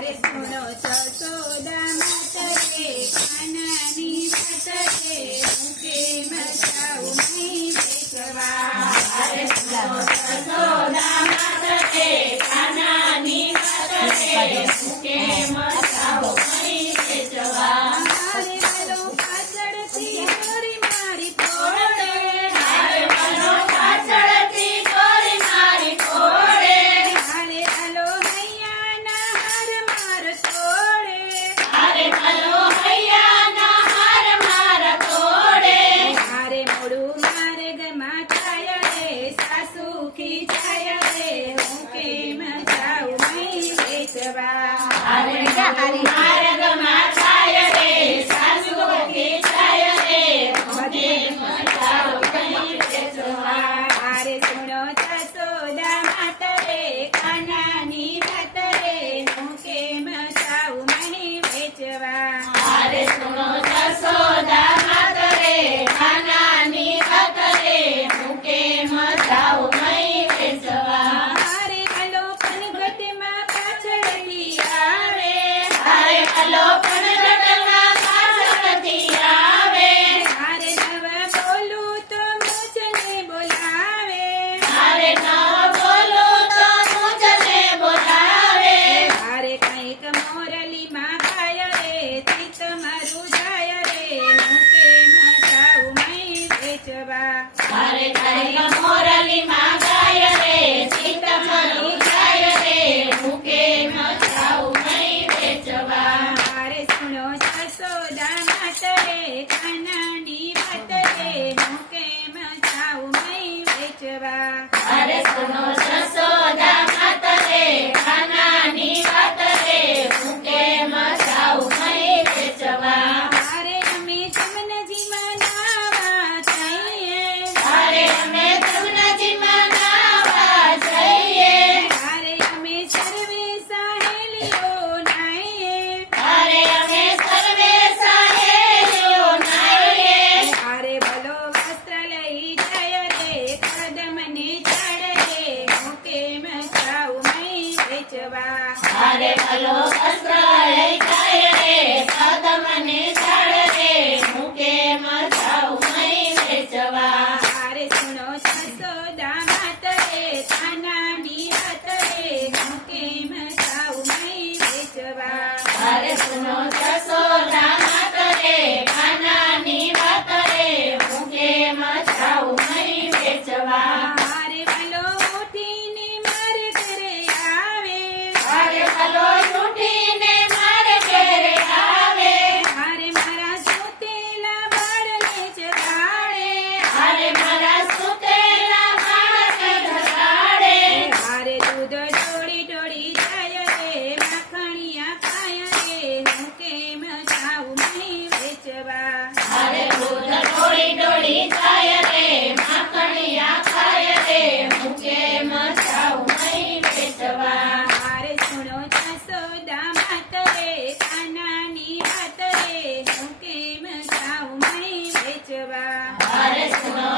ત્યારે સુરો ચડતો મતરે કાનાની પતરે મૂકે મચાવું નહીં દેખવા Hare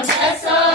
Sasa.